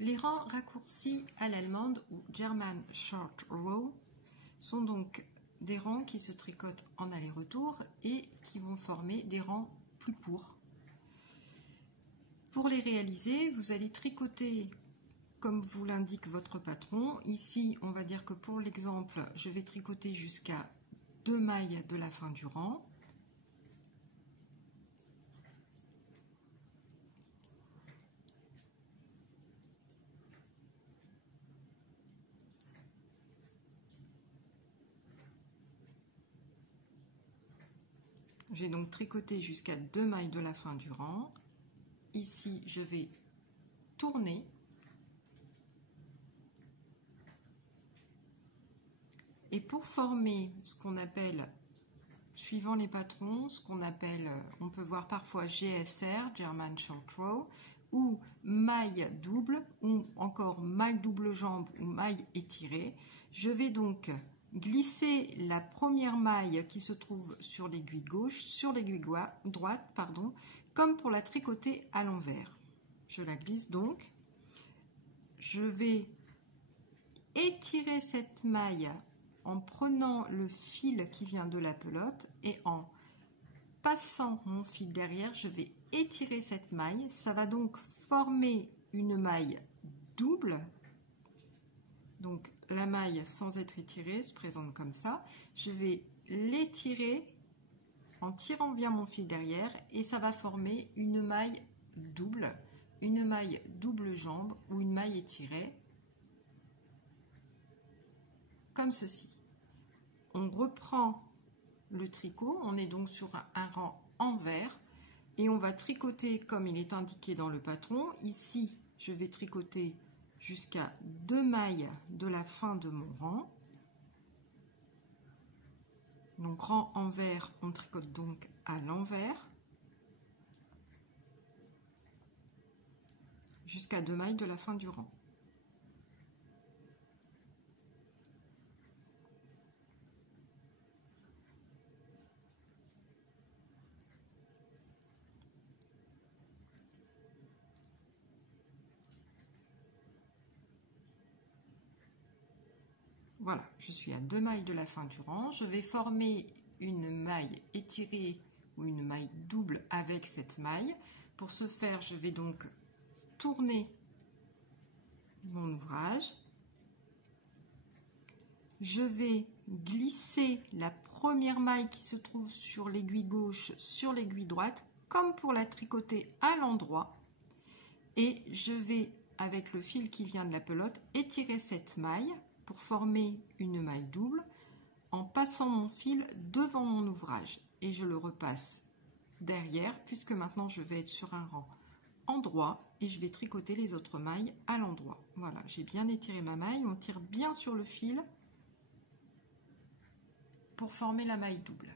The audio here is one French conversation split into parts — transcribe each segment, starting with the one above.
Les rangs raccourcis à l'allemande ou German Short Row sont donc des rangs qui se tricotent en aller-retour et qui vont former des rangs plus courts. Pour les réaliser, vous allez tricoter comme vous l'indique votre patron. Ici, on va dire que pour l'exemple, je vais tricoter jusqu'à 2 mailles de la fin du rang. J'ai donc tricoté jusqu'à 2 mailles de la fin du rang. Ici, je vais tourner. Et pour former ce qu'on appelle, suivant les patrons, ce qu'on appelle, on peut voir parfois GSR, German Short Row, ou maille double, ou encore maille double jambe ou maille étirée, je vais donc glisser la première maille qui se trouve sur l'aiguille gauche, sur l'aiguille droite, pardon, comme pour la tricoter à l'envers. Je la glisse donc. Je vais étirer cette maille en prenant le fil qui vient de la pelote et en passant mon fil derrière, je vais étirer cette maille. Ça va donc former une maille double. Donc la maille sans être étirée se présente comme ça. Je vais l'étirer en tirant bien mon fil derrière et ça va former une maille double jambe ou une maille étirée comme ceci. On reprend le tricot, on est donc sur un rang envers et on va tricoter comme il est indiqué dans le patron. Ici, je vais tricoter jusqu'à 2 mailles de la fin de mon rang. Donc rang envers, on tricote donc à l'envers jusqu'à 2 mailles de la fin du rang. Voilà, je suis à 2 mailles de la fin du rang. Je vais former une maille étirée ou une maille double avec cette maille. Pour ce faire, je vais donc tourner mon ouvrage. Je vais glisser la première maille qui se trouve sur l'aiguille gauche sur l'aiguille droite, comme pour la tricoter à l'endroit. Et je vais, avec le fil qui vient de la pelote, étirer cette maille pour former une maille double en passant mon fil devant mon ouvrage et je le repasse derrière puisque maintenant je vais être sur un rang endroit et je vais tricoter les autres mailles à l'endroit. Voilà, j'ai bien étiré ma maille, on tire bien sur le fil pour former la maille double.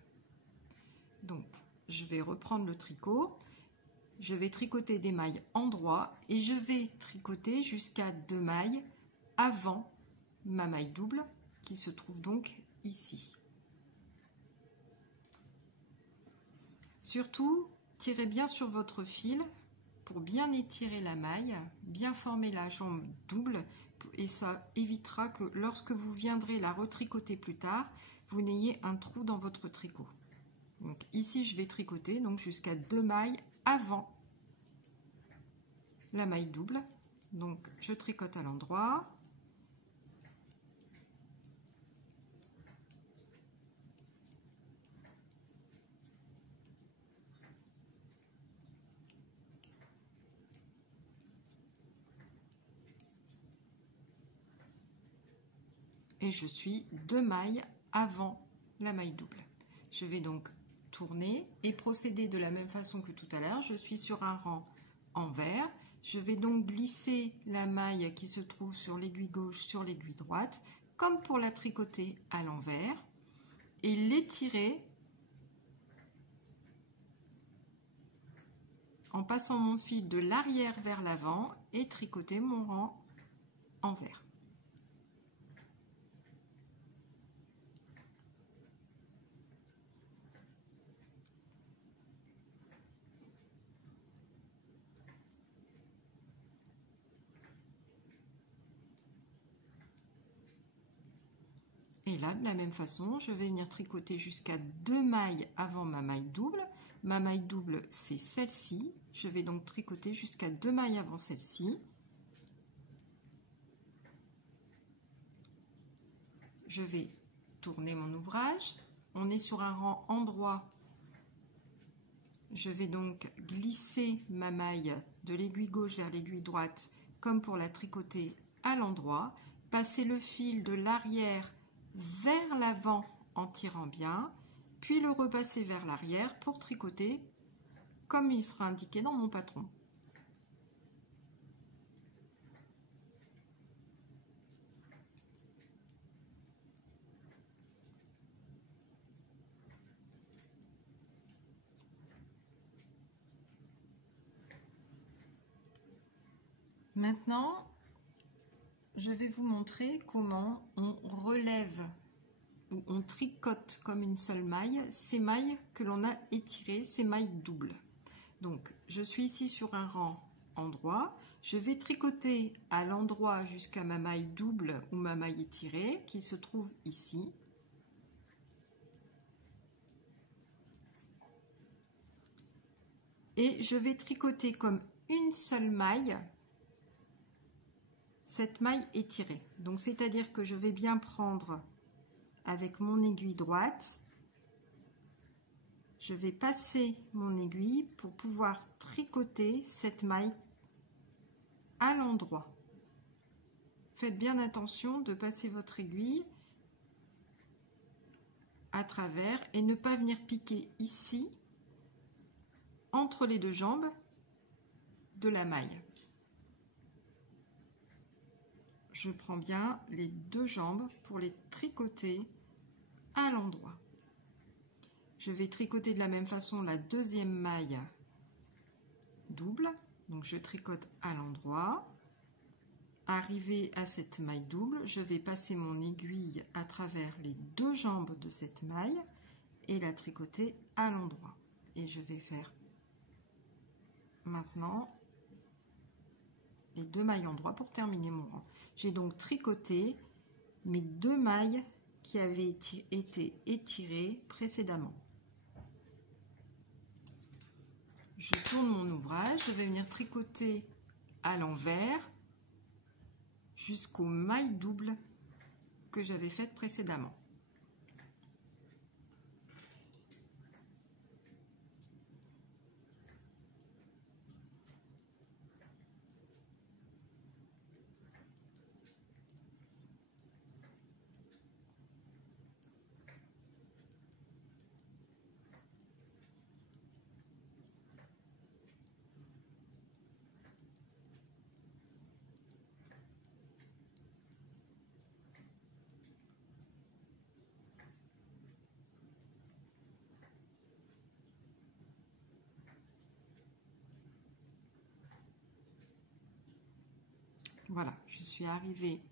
Donc je vais reprendre le tricot, je vais tricoter des mailles endroit et je vais tricoter jusqu'à 2 mailles avant ma maille double qui se trouve donc ici. Surtout, tirez bien sur votre fil pour bien étirer la maille, bien former la jambe double et ça évitera que lorsque vous viendrez la retricoter plus tard, vous n'ayez un trou dans votre tricot. Donc ici, je vais tricoter donc jusqu'à 2 mailles avant la maille double. Donc je tricote à l'endroit. Et je suis 2 mailles avant la maille double. Je vais donc tourner et procéder de la même façon que tout à l'heure. Je suis sur un rang envers. Je vais donc glisser la maille qui se trouve sur l'aiguille gauche sur l'aiguille droite, comme pour la tricoter à l'envers, et l'étirer en passant mon fil de l'arrière vers l'avant et tricoter mon rang envers. Et là, de la même façon, je vais venir tricoter jusqu'à 2 mailles avant ma maille double. Ma maille double, c'est celle-ci. Je vais donc tricoter jusqu'à 2 mailles avant celle-ci. Je vais tourner mon ouvrage. On est sur un rang endroit. Je vais donc glisser ma maille de l'aiguille gauche vers l'aiguille droite, comme pour la tricoter à l'endroit. Passer le fil de l'arrière vers l'avant en tirant bien, puis le repasser vers l'arrière pour tricoter comme il sera indiqué dans mon patron. Maintenant, je vais vous montrer comment on relève ou on tricote comme une seule maille ces mailles que l'on a étirées, ces mailles doubles. Donc, je suis ici sur un rang endroit. Je vais tricoter à l'endroit jusqu'à ma maille double ou ma maille étirée qui se trouve ici. Et je vais tricoter comme une seule maille cette maille étirée. Donc, c'est-à-dire que je vais bien prendre avec mon aiguille droite, je vais passer mon aiguille pour pouvoir tricoter cette maille à l'endroit. Faites bien attention de passer votre aiguille à travers et ne pas venir piquer ici entre les deux jambes de la maille. Je prends bien les deux jambes pour les tricoter à l'endroit. Je vais tricoter de la même façon la deuxième maille double. Donc je tricote à l'endroit. Arrivé à cette maille double, je vais passer mon aiguille à travers les deux jambes de cette maille et la tricoter à l'endroit. Et je vais faire maintenant les deux mailles en droit pour terminer mon rang. J'ai donc tricoté mes deux mailles qui avaient été étirées précédemment. Je tourne mon ouvrage, je vais venir tricoter à l'envers jusqu'aux mailles doubles que j'avais faites précédemment. Voilà, je suis arrivée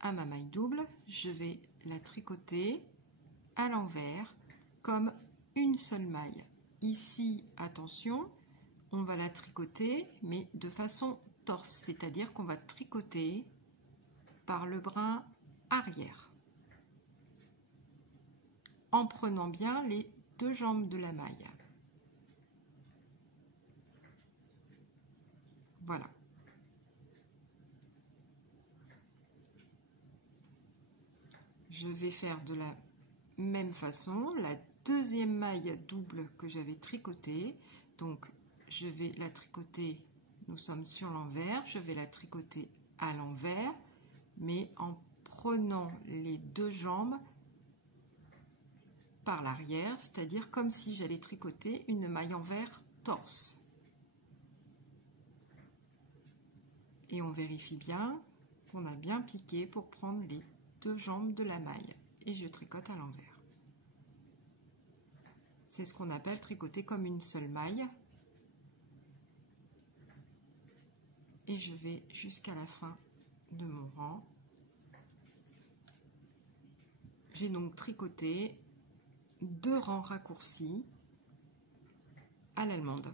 à ma maille double, je vais la tricoter à l'envers comme une seule maille. Ici, attention, on va la tricoter mais de façon torse, c'est-à-dire qu'on va tricoter par le brin arrière en prenant bien les deux jambes de la maille. Voilà. Je vais faire de la même façon la deuxième maille double que j'avais tricotée. Donc, je vais la tricoter, nous sommes sur l'envers, je vais la tricoter à l'envers, mais en prenant les deux jambes par l'arrière, c'est-à-dire comme si j'allais tricoter une maille envers torse. Et on vérifie bien qu'on a bien piqué pour prendre les deux jambes de la maille et je tricote à l'envers. C'est ce qu'on appelle tricoter comme une seule maille. Et je vais jusqu'à la fin de mon rang. J'ai donc tricoté deux rangs raccourcis à l'allemande.